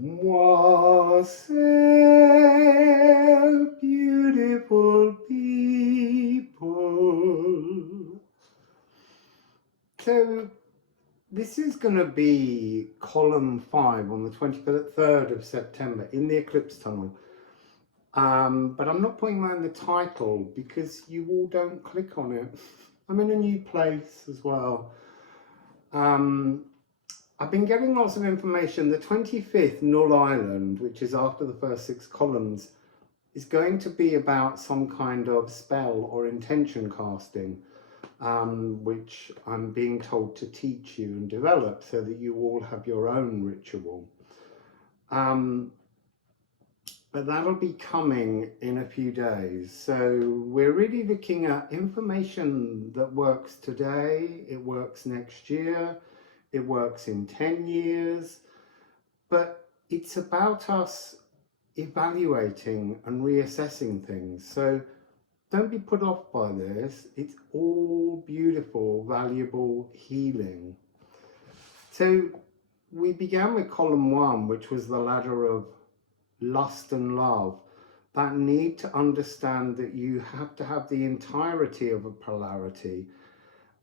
Wassail, beautiful people. So this is going to be column 5 on the 23rd of September in the Eclipse tunnel. But I'm not putting that in the title because you all don't click on it. I'm in a new place as well. I've been getting lots of information. The 25th Null Island, which is after the first 6 columns, is going to be about some kind of spell or intention casting, which I'm being told to teach you and develop so that you all have your own ritual. But that'll be coming in a few days. So we're really looking at information that works today, it works next year, it works in 10 years, but it's about us evaluating and reassessing things. So don't be put off by this. It's all beautiful, valuable healing. So we began with column 1, which was the ladder of lust and love, that need to understand that you have to have the entirety of a polarity.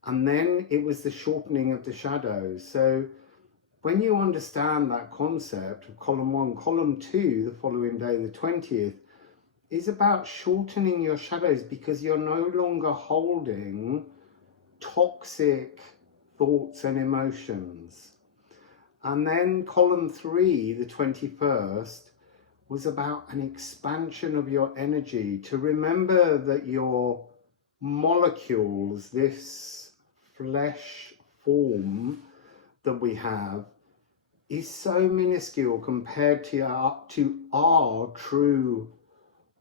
And then it was the shortening of the shadows. So when you understand that concept of column 1, column 2, the following day, the 20th, is about shortening your shadows because you're no longer holding toxic thoughts and emotions. And then column 3, the 21st, was about an expansion of your energy, to remember that your molecules, this flesh form that we have, is so minuscule compared to our true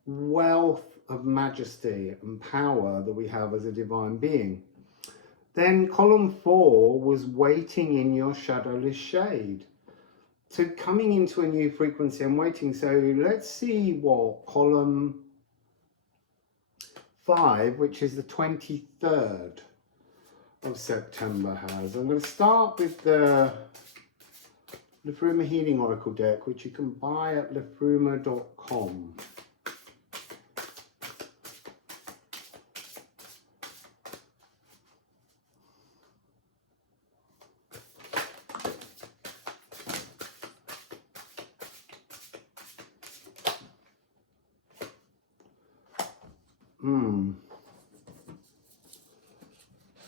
wealth of majesty and power that we have as a divine being. Then column 4 was waiting in your shadowless shade. So coming into a new frequency and waiting. So let's see what column 5, which is the 23rd of September, has. I'm going to start with the Liffruma Healing Oracle deck, which you can buy at liffruma.com.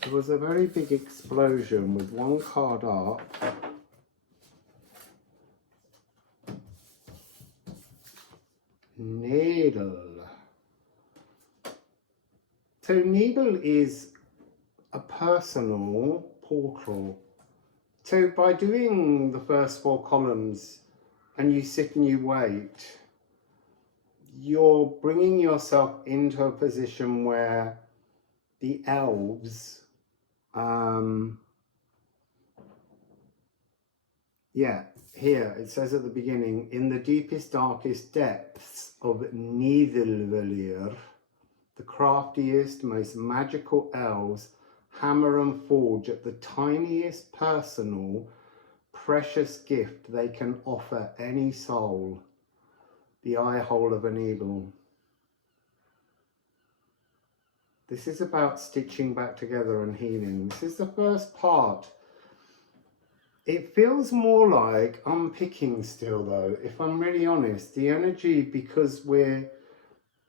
There was a very big explosion with one card up. Needle. So needle is a personal portal. So by doing the first 4 columns and you sit and you wait, you're bringing yourself into a position where the elves, here it says at the beginning, in the deepest, darkest depths of Nidhilvalir, the craftiest, most magical elves hammer and forge at the tiniest personal, precious gift they can offer any soul, the eye hole of a needle. This is about stitching back together and healing. This is the first part. It feels more like unpicking still though, if I'm really honest. The energy, because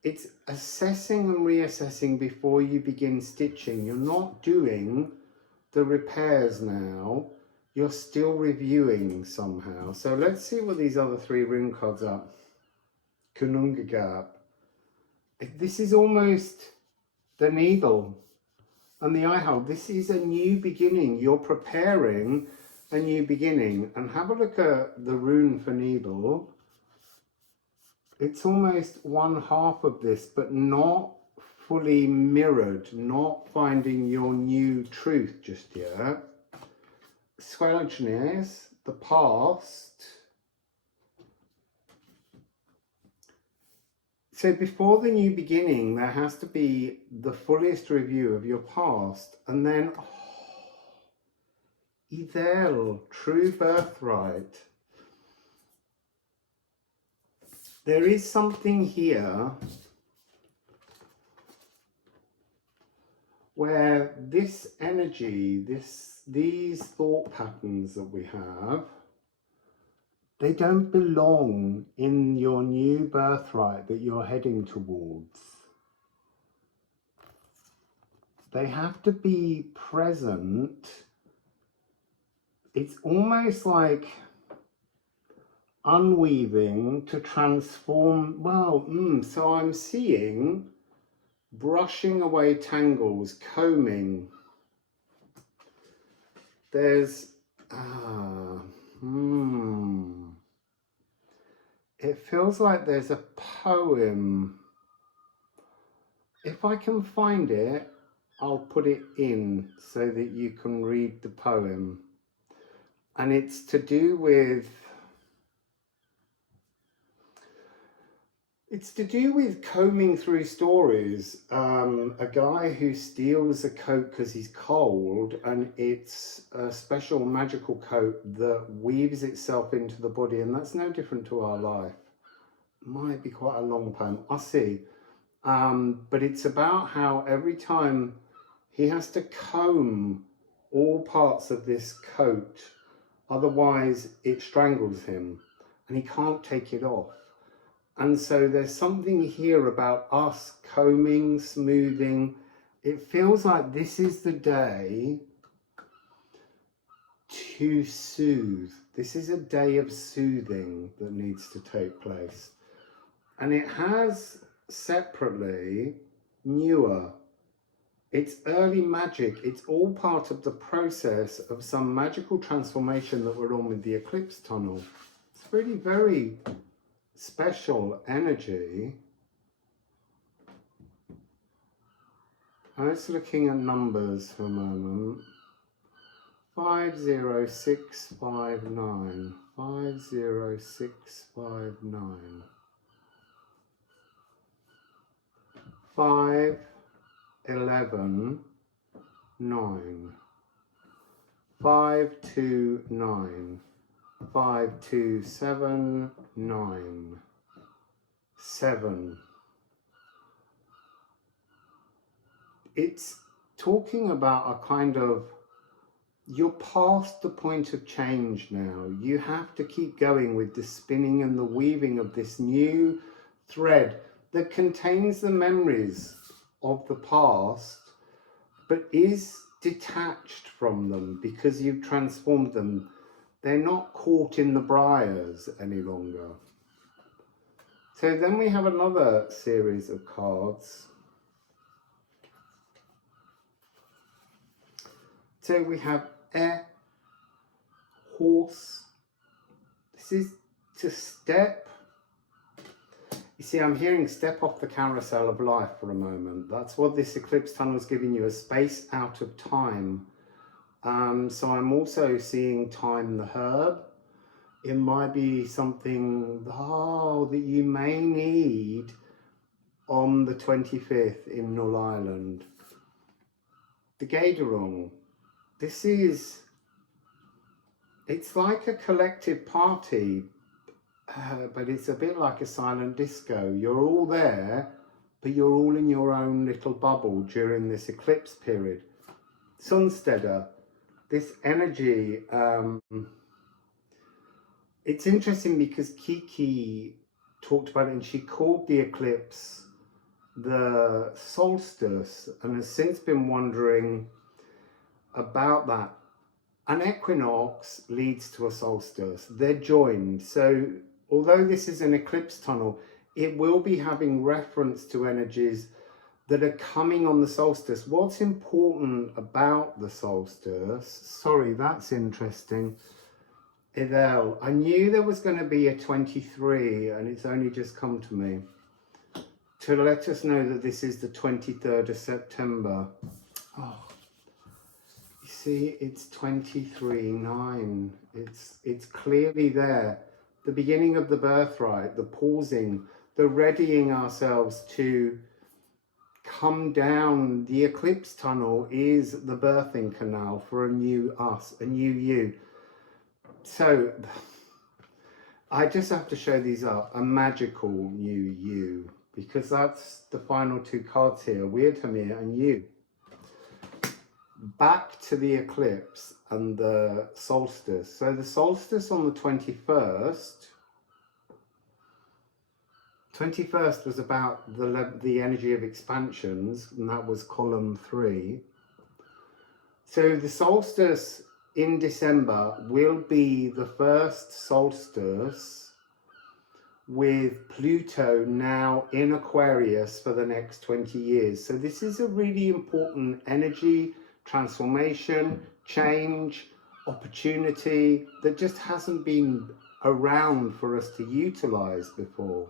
it's assessing and reassessing before you begin stitching. You're not doing the repairs now. You're still reviewing somehow. So let's see what these other 3 rune cards are. Kunungagap. This is almost the needle and the eye hole. This is a new beginning. You're preparing a new beginning. And have a look at the rune for needle. It's almost 1/2 of this, but not fully mirrored, not finding your new truth just yet. Squelchness, the past. So before the new beginning, there has to be the fullest review of your past. And then, Idel, true birthright. There is something here where this energy, these thought patterns that we have, they don't belong in your new birthright that you're heading towards. They have to be present. It's almost like unweaving to transform. Well, so I'm seeing brushing away tangles, combing. There's it feels like there's a poem. If I can find it, I'll put it in so that you can read the poem. And it's to do with combing through stories. A guy who steals a coat because he's cold, and it's a special magical coat that weaves itself into the body, and that's no different to our life. Might be quite a long poem, I'll see. But it's about how every time he has to comb all parts of this coat, otherwise it strangles him and he can't take it off. And so there's something here about us combing, smoothing. It feels like this is the day to soothe. This is a day of soothing that needs to take place. And it has separately newer. It's early magic. It's all part of the process of some magical transformation that we're on with the eclipse tunnel. It's really very special energy. I was looking at numbers for a moment. 50659. 50659. 5, 11, 9. 5, 2, 9. 5, 2, 7, 9. 7. It's talking about a kind of, you're past the point of change now. You have to keep going with the spinning and the weaving of this new thread that contains the memories of the past, but is detached from them because you've transformed them. They're not caught in the briars any longer. So then we have another series of cards. So we have horse. This is to step. You see, I'm hearing step off the carousel of life for a moment. That's what this eclipse tunnel is giving you, a space out of time. So I'm also seeing time the herb. It might be something that you may need on the 25th in Null Island. The Gatorung. This is, it's like a collective party, but it's a bit like a silent disco. You're all there, but you're all in your own little bubble during this eclipse period. Sunsteader, this energy, it's interesting because Kiki talked about it and she called the eclipse the solstice and has since been wondering about that. An equinox leads to a solstice. They're joined. So although this is an eclipse tunnel, it will be having reference to energies that are coming on the solstice. What's important about the solstice? Sorry, that's interesting. Idel, I knew there was going to be a 23 and it's only just come to me to let us know that this is the 23rd of September. Oh, you see, it's 23-9. It's clearly there. The beginning of the birthright, the pausing, the readying ourselves to come down. The eclipse tunnel is the birthing canal for a new us, a new you. So I just have to show these up. A magical new you, because that's the final two cards here, Weird Hamir and you. Back to the eclipse and the solstice. So the solstice on the 21st was about the energy of expansions, and that was column 3. So the solstice in December will be the first solstice with Pluto now in Aquarius for the next 20 years. So this is a really important energy transformation, change, opportunity that just hasn't been around for us to utilize before.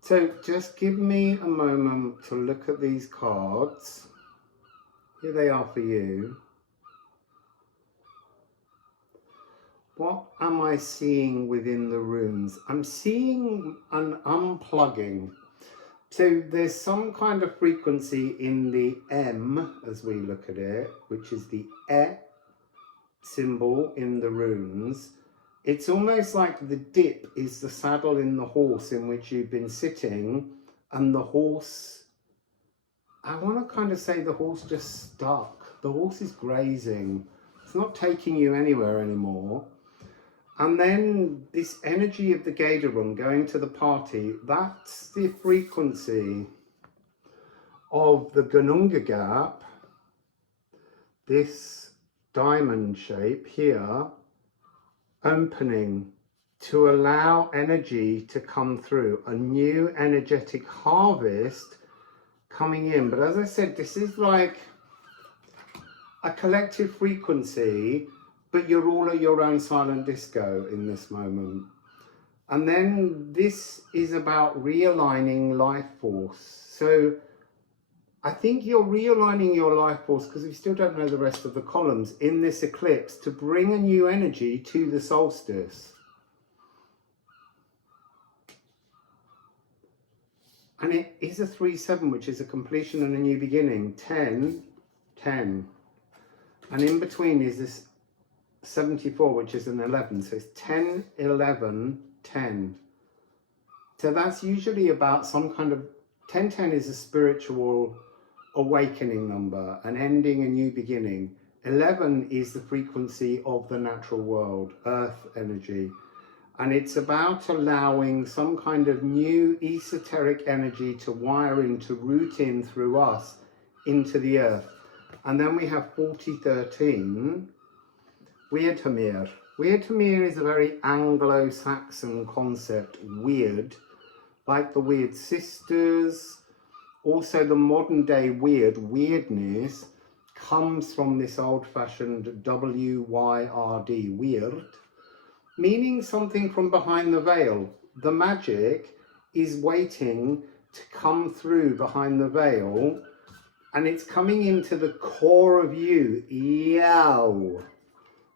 So just give me a moment to look at these cards. Here they are for you. What am I seeing within the runes? I'm seeing an unplugging. So there's some kind of frequency in the M, as we look at it, which is the E symbol in the runes. It's almost like the dip is the saddle in the horse in which you've been sitting, and the horse, I want to kind of say the horse just stuck. The horse is grazing. It's not taking you anywhere anymore. And then this energy of the Gatorun going to the party, that's the frequency of the Gununga gap, this diamond shape here, opening to allow energy to come through, a new energetic harvest coming in. But as I said, this is like a collective frequency, but you're all at your own silent disco in this moment. And then this is about realigning life force. So I think you're realigning your life force, because we still don't know the rest of the columns, in this eclipse to bring a new energy to the solstice. And it is a 3-7, which is a completion and a new beginning. 10, 10. And in between is this 74, which is an 11. So it's 10, 11, 10. So that's usually about some kind of, 10, 10 is a spiritual awakening number, an ending, a new beginning. 11 is the frequency of the natural world, earth energy. And it's about allowing some kind of new esoteric energy to wire in, to root in through us into the earth. And then we have 4013, Weird Hamir. Weird Hamir is a very Anglo-Saxon concept, weird, like the Weird Sisters. Also the modern day weirdness comes from this old-fashioned W-Y-R-D, weird, meaning something from behind the veil. The magic is waiting to come through behind the veil, and it's coming into the core of you. Yow!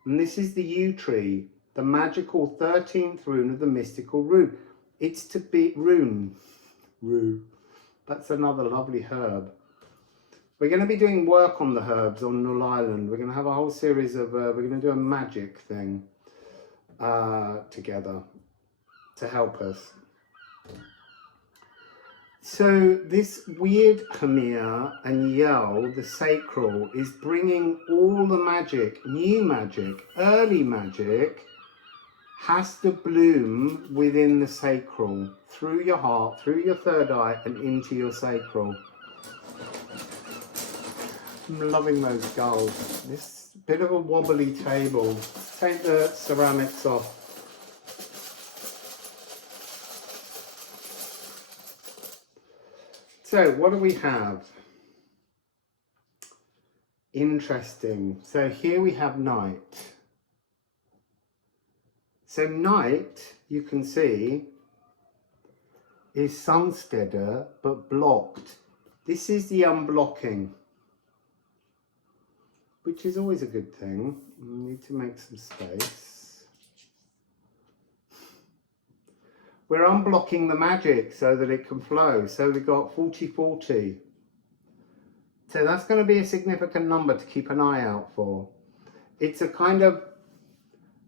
And this is the yew tree, the magical 13th rune of the mystical root. It's to be rune. That's another lovely herb. We're going to be doing work on the herbs on Null Island. We're going to have a whole series of, we're going to do a magic thing together to help us. So this Weird Hamir and Yell, the sacral, is bringing all the magic, new magic, early magic, has to bloom within the sacral, through your heart, through your third eye, and into your sacral. I'm loving those gulls. This bit of a wobbly table. Let's take the ceramics off. So what do we have? Interesting. So here we have night. So night, you can see, is sunsteader but blocked. This is the unblocking, which is always a good thing. We need to make some space. We're unblocking the magic so that it can flow. So we've got 40-40. So that's going to be a significant number to keep an eye out for. It's a kind of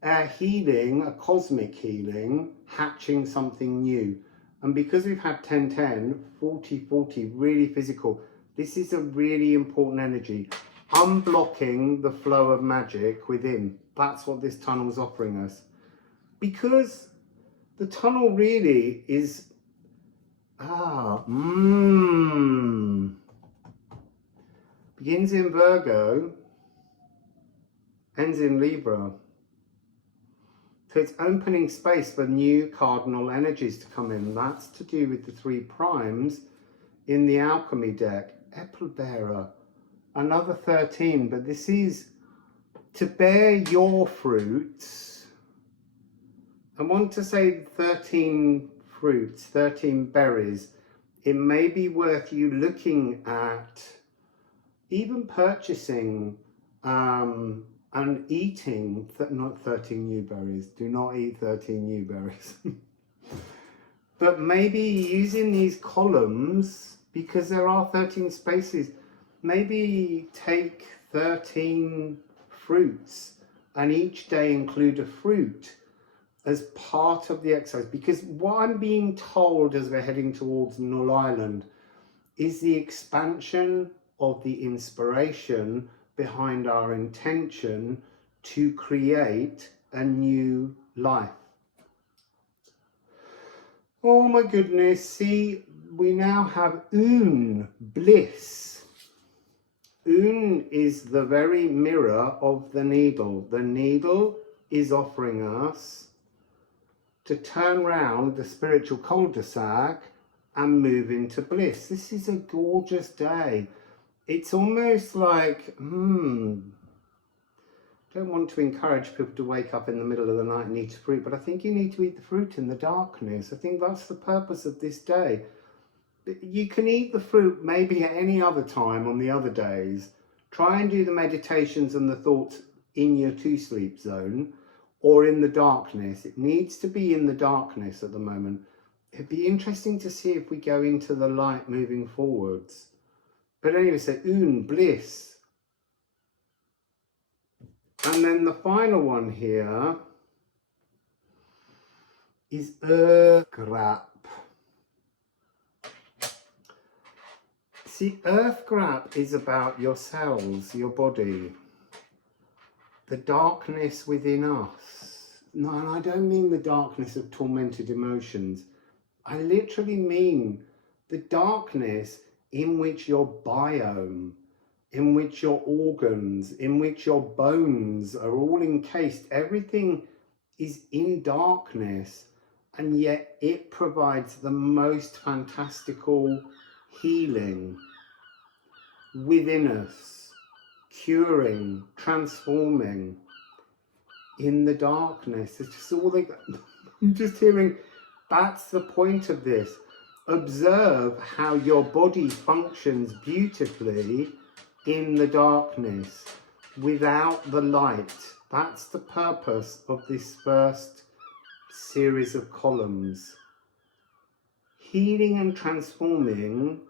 a healing, a cosmic healing, hatching something new. And because we've had 10-10, 40-40, really physical, this is a really important energy. Unblocking the flow of magic within. That's what this tunnel is offering us. Because the tunnel really is, begins in Virgo, ends in Libra. So it's opening space for new cardinal energies to come in. That's to do with the 3 primes in the Alchemy deck. Apple Bearer, another 13, but this is to bear your fruits. I want to say 13 fruits, 13 berries. It may be worth you looking at, even purchasing and eating, not 13 new berries, do not eat 13 new berries. But maybe using these columns, because there are 13 spaces, maybe take 13 fruits and each day include a fruit as part of the exercise. Because what I'm being told as we're heading towards Null Island is the expansion of the inspiration behind our intention to create a new life. Oh my goodness, see, we now have Un, bliss. Un is the very mirror of the needle. The needle is offering us to turn round the spiritual cul-de-sac and move into bliss. This is a gorgeous day. It's almost like, don't want to encourage people to wake up in the middle of the night and eat fruit, but I think you need to eat the fruit in the darkness. I think that's the purpose of this day. You can eat the fruit maybe at any other time on the other days. Try and do the meditations and the thoughts in your 2-sleep zone or in the darkness. It needs to be in the darkness at the moment. It'd be interesting to see if we go into the light moving forwards. But anyway, so Un, bliss. And then the final one here is Grap. See, Earth Grap is about your cells, your body, the darkness within us. No, and I don't mean the darkness of tormented emotions. I literally mean the darkness in which your biome, in which your organs, in which your bones are all encased. Everything is in darkness, and yet it provides the most fantastical healing within us, curing, transforming in the darkness. It's just all they, I'm just hearing, that's the point of this. Observe how your body functions beautifully in the darkness without the light. That's the purpose of this first series of columns. Healing and transforming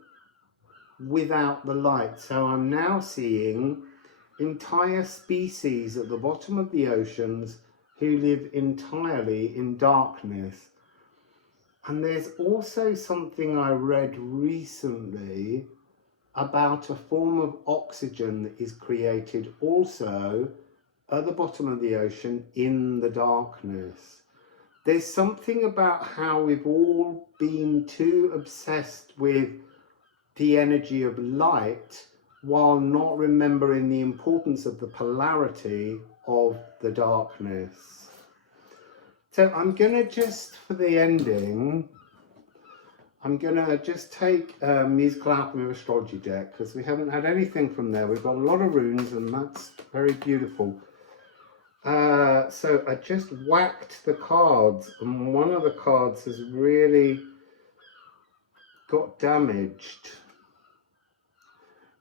without the light. So I'm now seeing entire species at the bottom of the oceans who live entirely in darkness. And there's also something I read recently about a form of oxygen that is created also at the bottom of the ocean in the darkness. There's something about how we've all been too obsessed with the energy of light while not remembering the importance of the polarity of the darkness. So I'm going to just, for the ending, I'm going to just take Musical Alchemy Astrology deck, because we haven't had anything from there. We've got a lot of runes, and that's very beautiful. So I just whacked the cards, and one of the cards has really got damaged.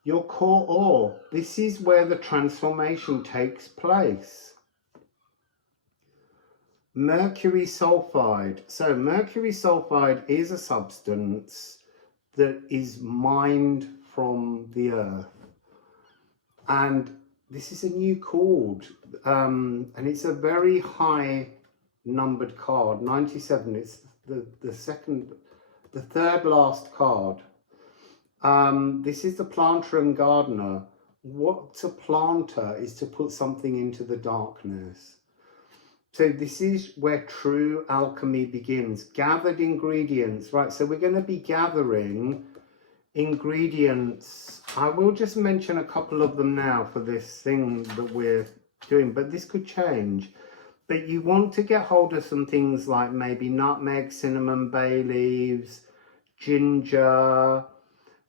Your core ore. This is where the transformation takes place. Mercury sulfide. So mercury sulfide is a substance that is mined from the earth. And this is a new chord, and it's a very high numbered card, 97. It's the third last card. This is the planter and gardener. What's a planter is to put something into the darkness. So this is where true alchemy begins. Gathered ingredients, right? So we're going to be gathering ingredients. I will just mention a couple of them now for this thing that we're doing, but this could change. But you want to get hold of some things like maybe nutmeg, cinnamon, bay leaves, ginger,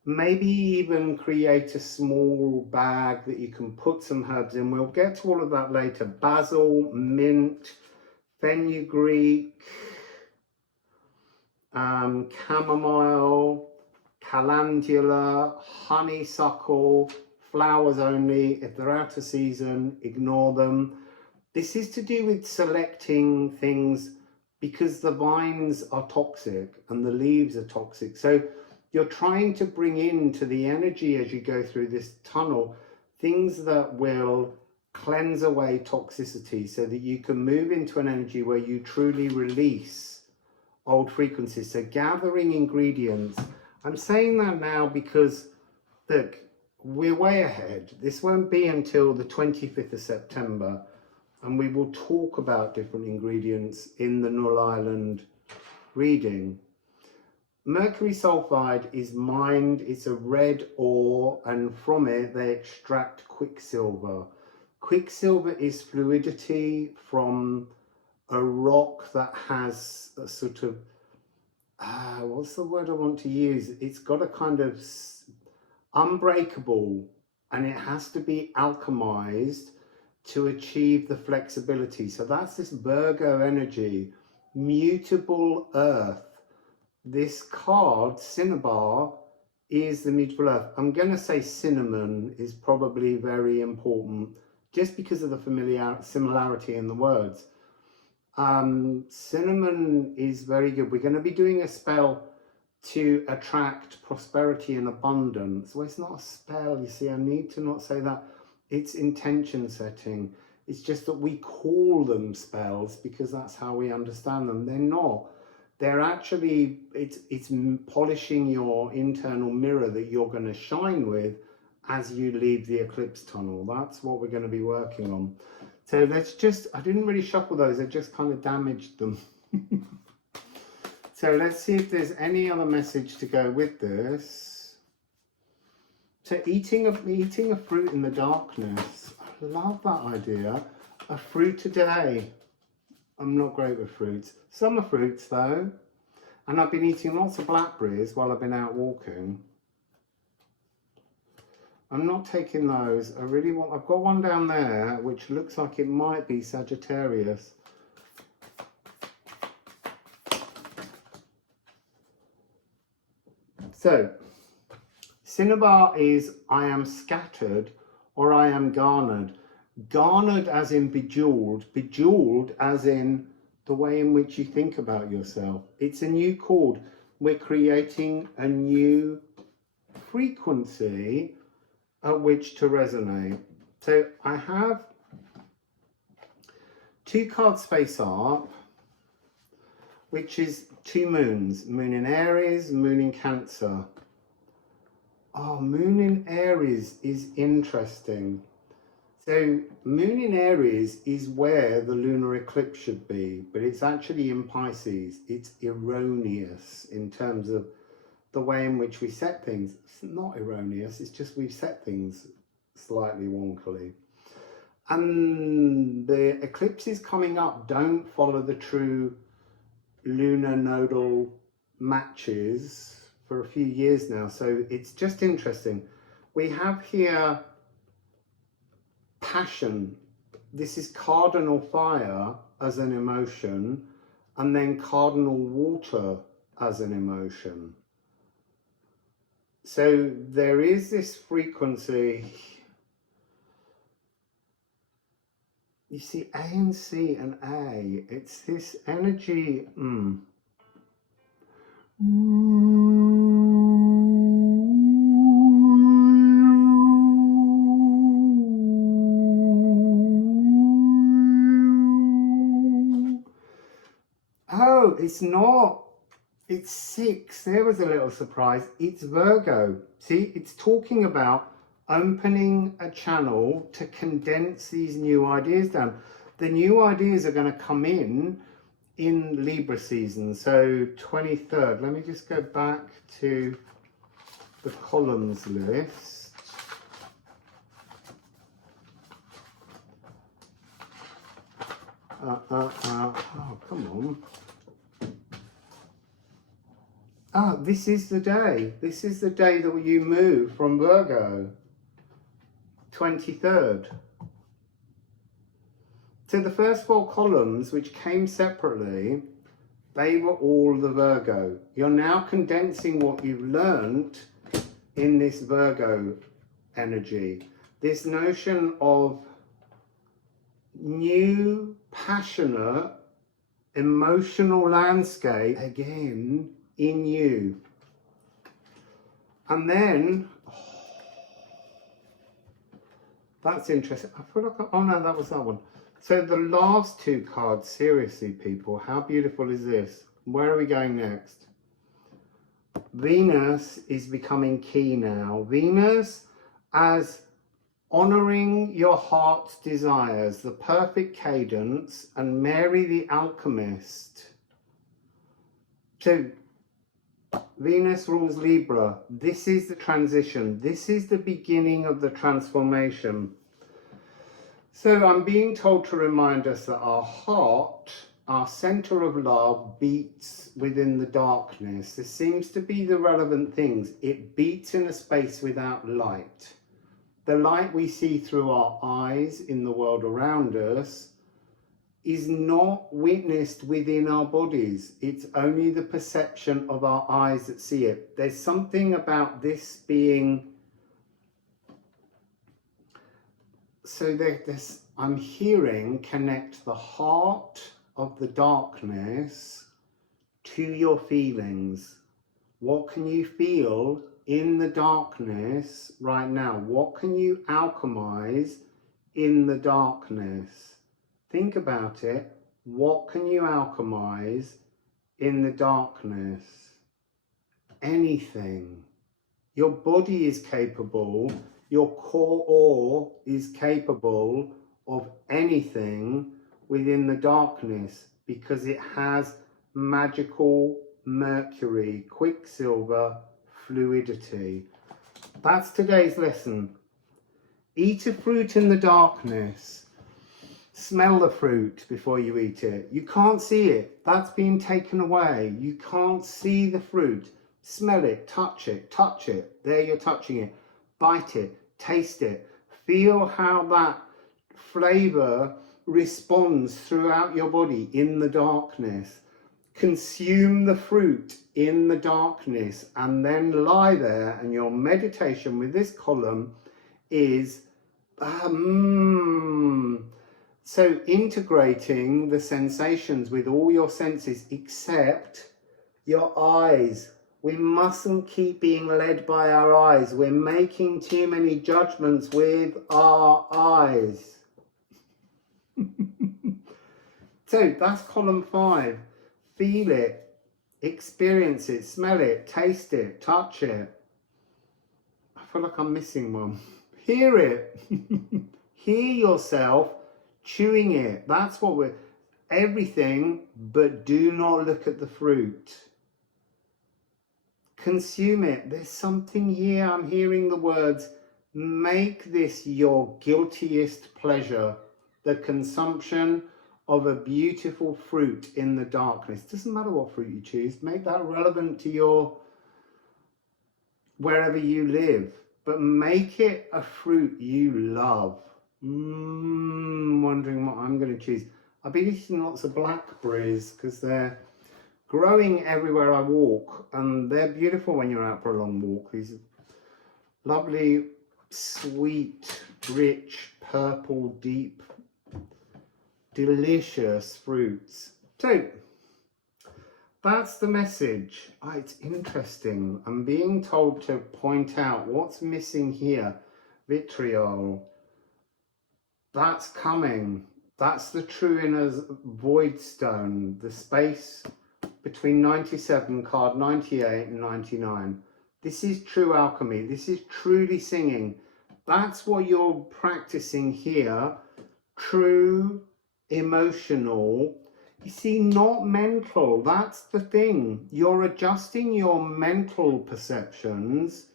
maybe even create a small bag that you can put some herbs in. We'll get to all of that later. Basil, mint, fenugreek, chamomile, calendula, honeysuckle, flowers only. If they're out of season, ignore them. This is to do with selecting things because the vines are toxic and the leaves are toxic. So you're trying to bring into the energy as you go through this tunnel things that will cleanse away toxicity so that you can move into an energy where you truly release old frequencies. So gathering ingredients. I'm saying that now because, look, we're way ahead. This won't be until the 25th of September, and we will talk about different ingredients in the Null Island reading. Mercury sulfide is mined, it's a red ore, and from it they extract quicksilver. Quicksilver is fluidity from a rock that has a sort of, what's the word I want to use? It's got a kind of unbreakable, and it has to be alchemized to achieve the flexibility. So that's this Virgo energy, mutable earth. This card, Cinnabar, is the mutable earth. I'm going to say cinnamon is probably very important just because of the similarity in the words. Cinnamon is very good. We're going to be doing a spell to attract prosperity and abundance. Well, it's not a spell, you see. I need to not say that. It's intention setting. It's just that we call them spells because that's how we understand them. They're not. They're actually, it's polishing your internal mirror that you're going to shine with as you leave the eclipse tunnel. That's what we're going to be working on. So let's just, I didn't really shuffle those, I just kind of damaged them. So let's see if there's any other message to go with this. So eating a fruit in the darkness. I love that idea. A fruit a day. I'm not great with fruits. Some are fruits though. And I've been eating lots of blackberries while I've been out walking. I'm not taking those. I've got one down there which looks like it might be Sagittarius. So, Cinnabar is I am scattered or I am garnered. Garnered as in bejeweled, bejeweled as in the way in which you think about yourself. It's a new chord. We're creating a new frequency at which to resonate. So I have 2 cards face up, which is 2 moons. Moon in Aries, moon in Cancer. Oh, moon in Aries is interesting. So moon in Aries is where the lunar eclipse should be, but it's actually in Pisces. It's erroneous in terms of the way in which we set things. It's not erroneous, it's just we've set things slightly wonkily. And the eclipses coming up don't follow the true lunar nodal matches for a few years now, so it's just interesting. We have here passion. This is cardinal fire as an emotion, and then cardinal water as an emotion. So there is this frequency. You see A and C and A, it's this energy. Oh, it's not. It's 6. There was a little surprise. It's Virgo. See, it's talking about opening a channel to condense these new ideas down. The new ideas are going to come in Libra season, so 23rd. Let me just go back to the columns list. Oh, come on. Ah, this is the day. This is the day that you move from Virgo. 23rd. So the first 4 columns, which came separately, they were all the Virgo. You're now condensing what you've learned in this Virgo energy. This notion of new, passionate, emotional landscape, again, in you. And then, that's interesting. I feel like, oh no, that was that one. So the last 2 cards, seriously people, how beautiful is this? Where are we going next? Venus is becoming key now. Venus as honouring your heart's desires, the perfect cadence, and Mary the alchemist. So Venus rules Libra. This is the transition. This is the beginning of the transformation. So I'm being told to remind us that our heart, our centre of love, beats within the darkness. This seems to be the relevant things. It beats in a space without light. The light we see through our eyes in the world around us is not witnessed within our bodies. It's only the perception of our eyes that see it. There's something about this being... So I'm hearing connect the heart of the darkness to your feelings. What can you feel in the darkness right now? What can you alchemize in the darkness? Think about it. What can you alchemize in the darkness? Anything. Your body is capable, your core ore is capable of anything within the darkness because it has magical mercury, quicksilver, fluidity. That's today's lesson. Eat a fruit in the darkness. Smell the fruit before you eat it. You can't see it. That's being taken away. You can't see the fruit. Smell it, touch it, touch it. There you're touching it. Bite it, taste it. Feel how that flavor responds throughout your body in the darkness. Consume the fruit in the darkness and then lie there, and your meditation with this column is so integrating the sensations with all your senses except your eyes. We mustn't keep being led by our eyes. We're making too many judgments with our eyes. So that's column 5. Feel it, experience it, smell it, taste it, touch it. I feel like I'm missing one. Hear it. Hear yourself chewing it. That's what we're... Everything, but do not look at the fruit. Consume it. There's something here. I'm hearing the words, make this your guiltiest pleasure. The consumption of a beautiful fruit in the darkness. Doesn't matter what fruit you choose. Make that relevant to your... wherever you live. But make it a fruit you love. Wondering what I'm going to choose. I've been eating lots of blackberries because they're growing everywhere I walk, and they're beautiful when you're out for a long walk. These lovely, sweet, rich, purple, deep, delicious fruits. So that's the message. It's interesting. I'm being told to point out what's missing here. Vitriol. That's coming. That's the true inner's void stone, the space between 97, card 98 and 99. This is true alchemy. This is truly singing. That's what you're practicing here. True, emotional. You see, not mental. That's the thing. You're adjusting your mental perceptions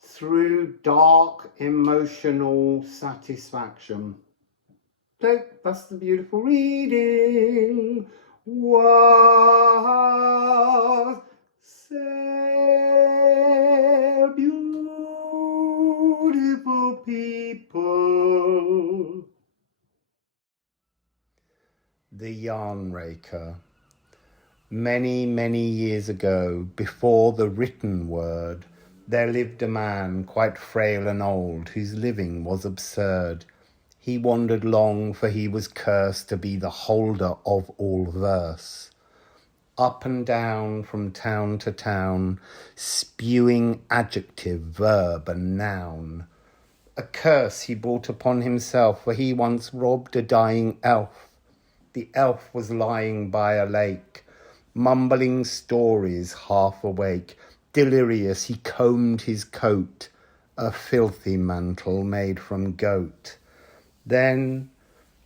through dark, emotional satisfaction. So that's the beautiful reading. Wassail, beautiful people. The Yarn Raker. Many, many years ago, before the written word, there lived a man quite frail and old, whose living was absurd. He wandered long, for he was cursed to be the holder of all verse. Up and down from town to town, spewing adjective, verb and noun. A curse he brought upon himself, for he once robbed a dying elf. The elf was lying by a lake, mumbling stories half awake. Delirious he combed his coat, a filthy mantle made from goat. Then,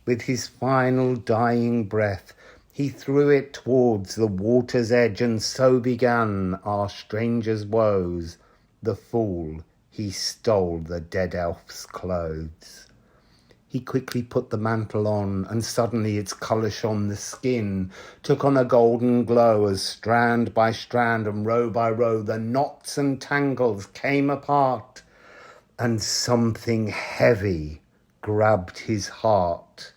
with his final dying breath, he threw it towards the water's edge, and so began our stranger's woes. The fool, he stole the dead elf's clothes. He quickly put the mantle on, and suddenly its colour shone. The skin took on a golden glow, as strand by strand and row by row the knots and tangles came apart, and something heavy grabbed his heart.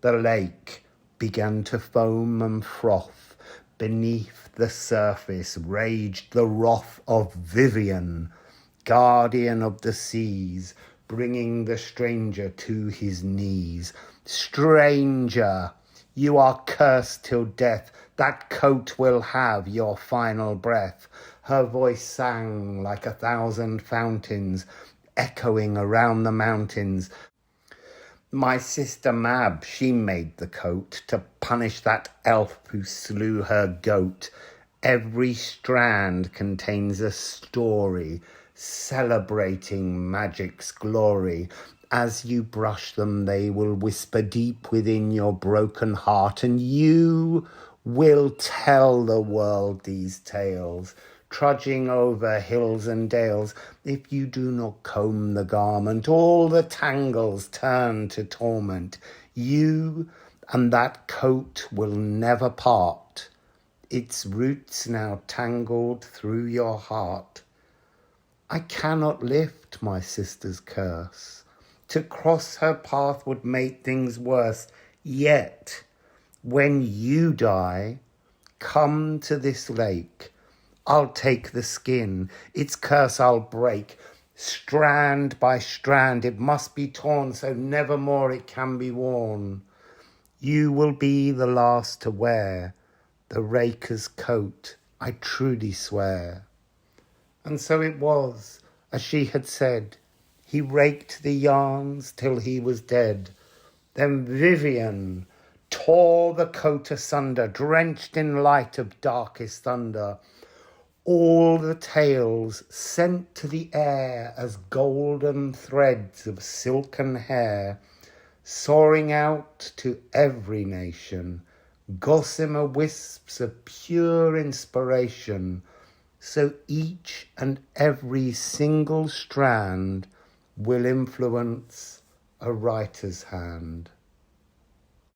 The lake began to foam and froth. Beneath the surface raged the wrath of Vivian, guardian of the seas, bringing the stranger to his knees. Stranger, you are cursed till death. That coat will have your final breath. Her voice sang like 1,000 fountains, echoing around the mountains. My sister Mab, she made the coat to punish that elf who slew her goat. Every strand contains a story celebrating magic's glory. As you brush them, they will whisper deep within your broken heart, and you will tell the world these tales, trudging over hills and dales. If you do not comb the garment, all the tangles turn to torment. You and that coat will never part, its roots now tangled through your heart. I cannot lift my sister's curse. To cross her path would make things worse. Yet, when you die, come to this lake. I'll take the skin, its curse I'll break. Strand by strand it must be torn, so never more it can be worn. You will be the last to wear the raker's coat, I truly swear. And so it was, as she had said. He raked the yarns till he was dead. Then Vivian tore the coat asunder, drenched in light of darkest thunder. All the tales sent to the air as golden threads of silken hair, soaring out to every nation, gossamer wisps of pure inspiration. So each and every single strand will influence a writer's hand.